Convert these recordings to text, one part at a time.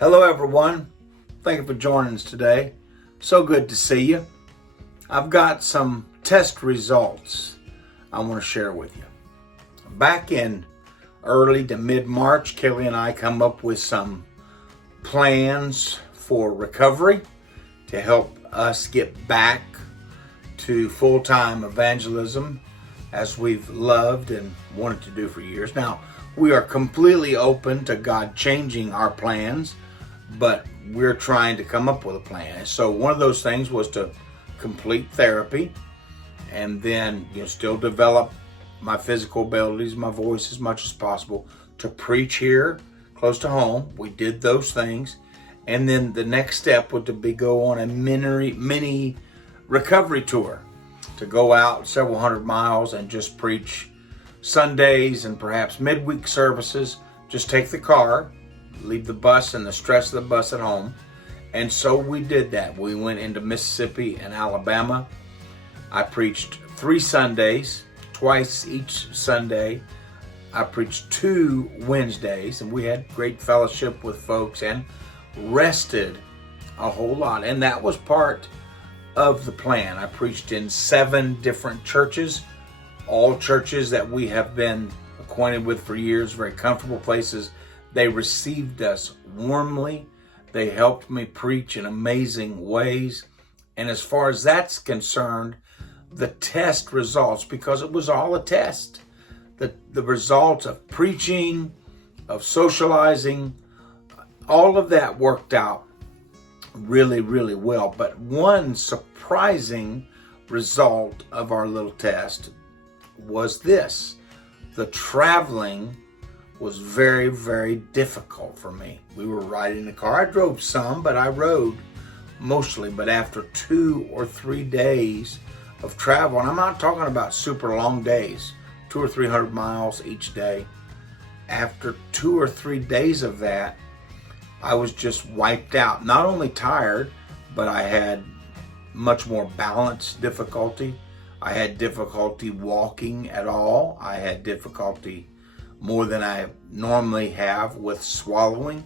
Hello everyone, thank you for joining us today. So good to see you. I've got some test results I want to share with you. Back in early to mid-March, Kelly and I come up with some plans for recovery to help us get back to full-time evangelism as we've loved and wanted to do for years. Now, we are completely open to God changing our plans, but we're trying to come up with a plan. And so one of those things was to complete therapy and then still develop my physical abilities, my voice as much as possible, to preach here close to home. We did those things. And then the next step would be go on a mini recovery tour, to go out several hundred miles and just preach Sundays and perhaps midweek services. Just take the car, leave the bus and the stress of the bus at home. And so we did that. We went into Mississippi and Alabama. I preached 3 Sundays, twice each Sunday. I preached 2 Wednesdays, and we had great fellowship with folks and rested a whole lot. And that was part of the plan. I preached in 7 different churches, all churches that we have been acquainted with for years, very comfortable places. They received us warmly. They helped me preach in amazing ways. And as far as that's concerned, the test results, because it was all a test, the results of preaching, of socializing, all of that worked out really, really well. But one surprising result of our little test was this: the traveling was very, very difficult for me. We were riding the car. I drove some, but I rode mostly. But after 2 or 3 days of travel, and I'm not talking about super long days, 200 or 300 miles each day. After 2 or 3 days of that, I was just wiped out. Not only tired, but I had much more balance difficulty. I had difficulty walking at all. I had difficulty more than I normally have with swallowing.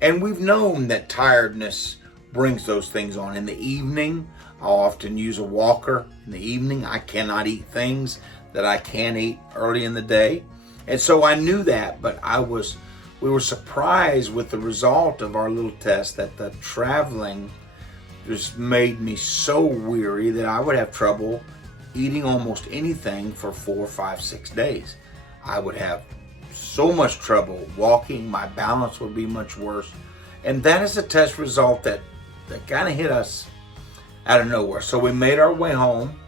And we've known that tiredness brings those things on. In the evening, I'll often use a walker. In the evening, I cannot eat things that I can eat early in the day. And so I knew that, but we were surprised with the result of our little test that the traveling just made me so weary that I would have trouble eating almost anything for 4, 5, 6 days. I would have so much trouble walking. My balance would be much worse. And that is a test result that kind of hit us out of nowhere. So we made our way home.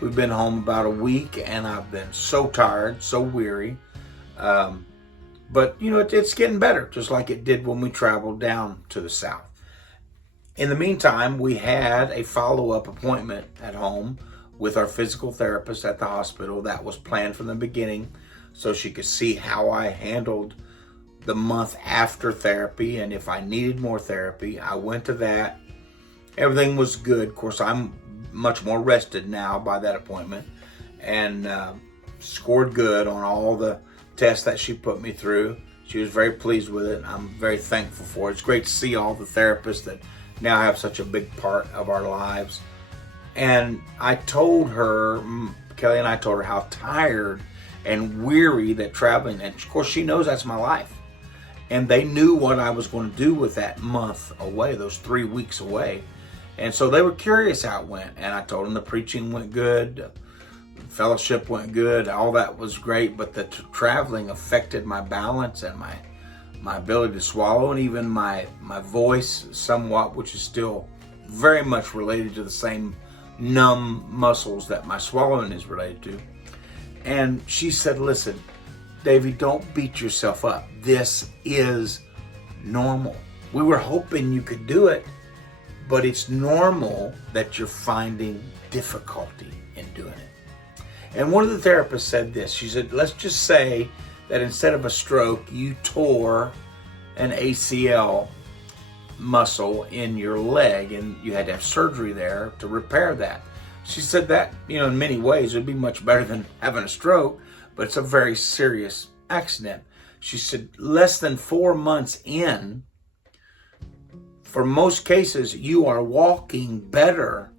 We've been home about a week, and I've been so tired, so weary. But it's getting better, just like it did when we traveled down to the south. In the meantime, we had a follow-up appointment at home with our physical therapist at the hospital. That was planned from the beginning, so she could see how I handled the month after therapy, and if I needed more therapy. I went to that. Everything was good. Of course, I'm much more rested now by that appointment, and scored good on all the tests that she put me through. She was very pleased with it, and I'm very thankful for it. It's great to see all the therapists that now have such a big part of our lives. And I told her, Kelly and I told her how tired and weary that traveling, and of course she knows that's my life. And they knew what I was going to do with that month away, those 3 weeks away. And so they were curious how it went. And I told them the preaching went good, fellowship went good, all that was great, but the traveling affected my balance and my ability to swallow, and even my voice somewhat, which is still very much related to the same numb muscles that my swallowing is related to. And she said, listen, Davey, don't beat yourself up. This is normal. We were hoping you could do it, but it's normal that you're finding difficulty in doing it. And one of the therapists said this. She said, let's just say that instead of a stroke, you tore an ACL muscle in your leg and you had to have surgery there to repair that. She said that, in many ways would be much better than having a stroke, but it's a very serious accident. She said less than 4 months in, for most cases, you are walking better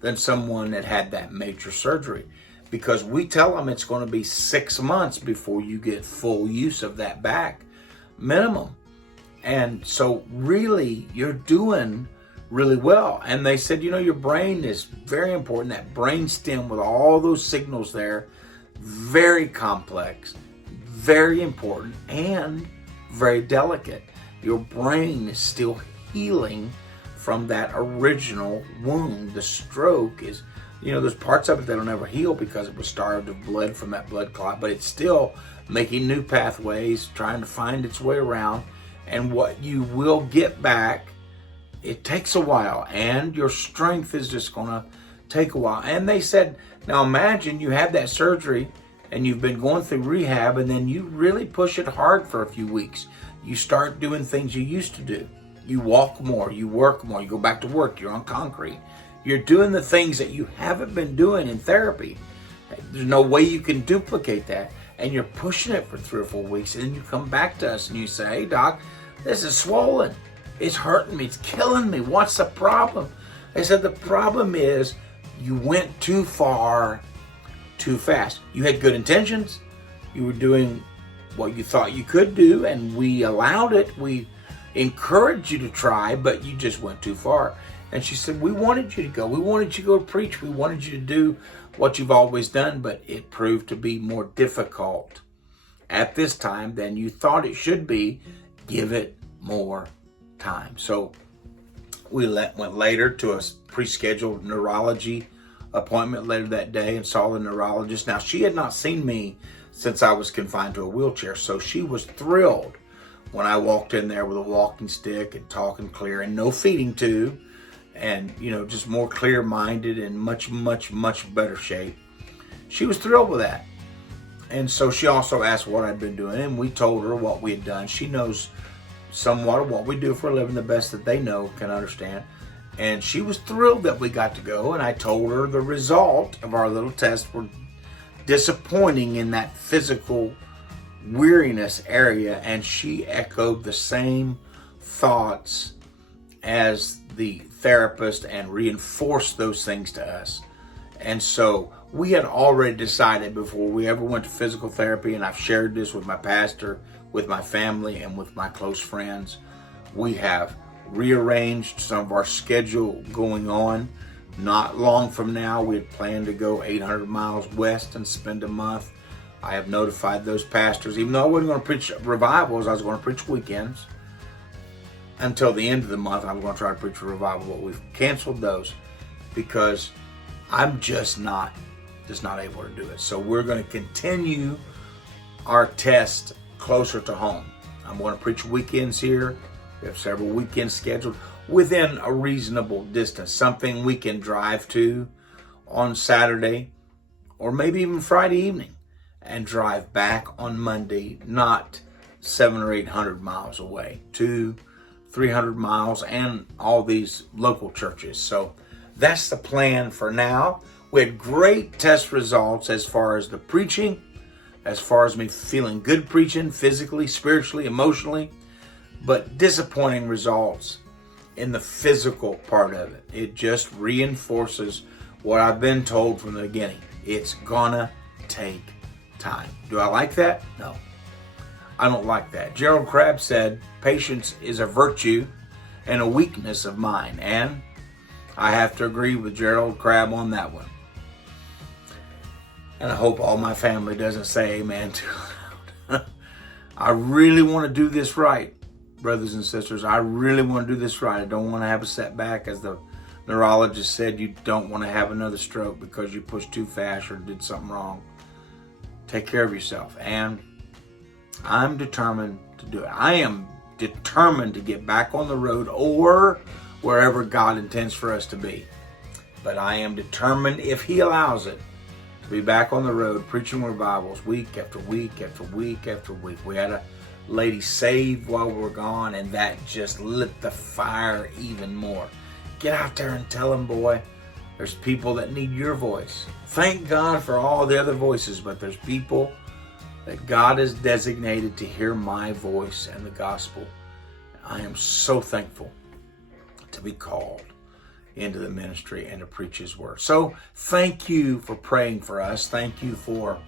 than someone that had that major surgery, because we tell them it's going to be 6 months before you get full use of that back minimum. And so really, you're doing really well. And they said, your brain is very important. That brain stem with all those signals there, very complex, very important, and very delicate. Your brain is still healing from that original wound. The stroke is, there's parts of it that'll never heal because it was starved of blood from that blood clot, but it's still making new pathways, trying to find its way around. And what you will get back, it takes a while, and your strength is just going to take a while. And they said, now imagine you had that surgery and you've been going through rehab, and then you really push it hard for a few weeks. You start doing things you used to do. You walk more, you work more, you go back to work, you're on concrete. You're doing the things that you haven't been doing in therapy. There's no way you can duplicate that. And you're pushing it for 3 or 4 weeks, and then you come back to us and you say, hey doc, this is swollen. It's hurting me, it's killing me. What's the problem? They said the problem is you went too far, too fast. You had good intentions. You were doing what you thought you could do, and we allowed it. We encouraged you to try, but you just went too far. And she said, we wanted you to go. We wanted you to go preach. We wanted you to do what you've always done, but it proved to be more difficult at this time than you thought it should be. Give it more time. So we went later to a pre-scheduled neurology appointment later that day and saw the neurologist. Now, she had not seen me since I was confined to a wheelchair, so she was thrilled when I walked in there with a walking stick and talking clear and no feeding tube, and just more clear-minded and much, much, much better shape. She was thrilled with that. And so she also asked what I'd been doing, and we told her what we had done. She knows somewhat of what we do for a living, the best that they know, can understand. And she was thrilled that we got to go, and I told her the result of our little test were disappointing in that physical weariness area, and she echoed the same thoughts as the therapist and reinforced those things to us. And so we had already decided before we ever went to physical therapy, and I've shared this with my pastor, with my family, and with my close friends, we have rearranged some of our schedule going on. Not long from now, we had planned to go 800 miles west and spend a month. I have notified those pastors, even though I wasn't going to preach revivals, I was going to preach weekends. Until the end of the month, I was going to try to preach a revival, but we've canceled those because I'm just not able to do it. So we're going to continue our test closer to home. I'm going to preach weekends here. We have several weekends scheduled within a reasonable distance, something we can drive to on Saturday or maybe even Friday evening and drive back on Monday, not 700 or 800 miles away, 200-300 miles, and all these local churches. So that's the plan for now. We had great test results as far as the preaching, as far as me feeling good preaching, physically, spiritually, emotionally, but disappointing results in the physical part of it. It just reinforces what I've been told from the beginning. It's gonna take time. Do I like that? No, I don't like that. Gerald Crabb said, patience is a virtue and a weakness of mine. And I have to agree with Gerald Crabb on that one. And I hope all my family doesn't say amen too loud. I really want to do this right, brothers and sisters. I really want to do this right. I don't want to have a setback. As the neurologist said, you don't want to have another stroke because you pushed too fast or did something wrong. Take care of yourself. And I'm determined to do it. I am determined to get back on the road or wherever God intends for us to be. But I am determined, if He allows it, to be back on the road preaching revivals week after week after week after week. We had a lady saved while we were gone, and that just lit the fire even more. Get out there and tell them, boy, there's people that need your voice. Thank God for all the other voices, but there's people that God has designated to hear my voice and the gospel. I am so thankful to be called into the ministry and to preach His word. So thank you for praying for us. Thank you for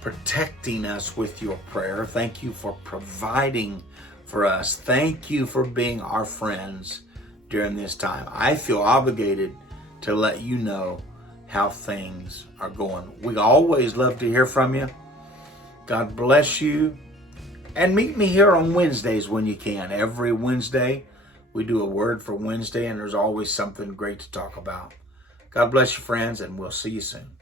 protecting us with your prayer. Thank you for providing for us. Thank you for being our friends during this time. I feel obligated to let you know how things are going. We always love to hear from you. God bless you. And meet me here on Wednesdays when you can. Every Wednesday, we do a Word for Wednesday, and there's always something great to talk about. God bless you, friends, and we'll see you soon.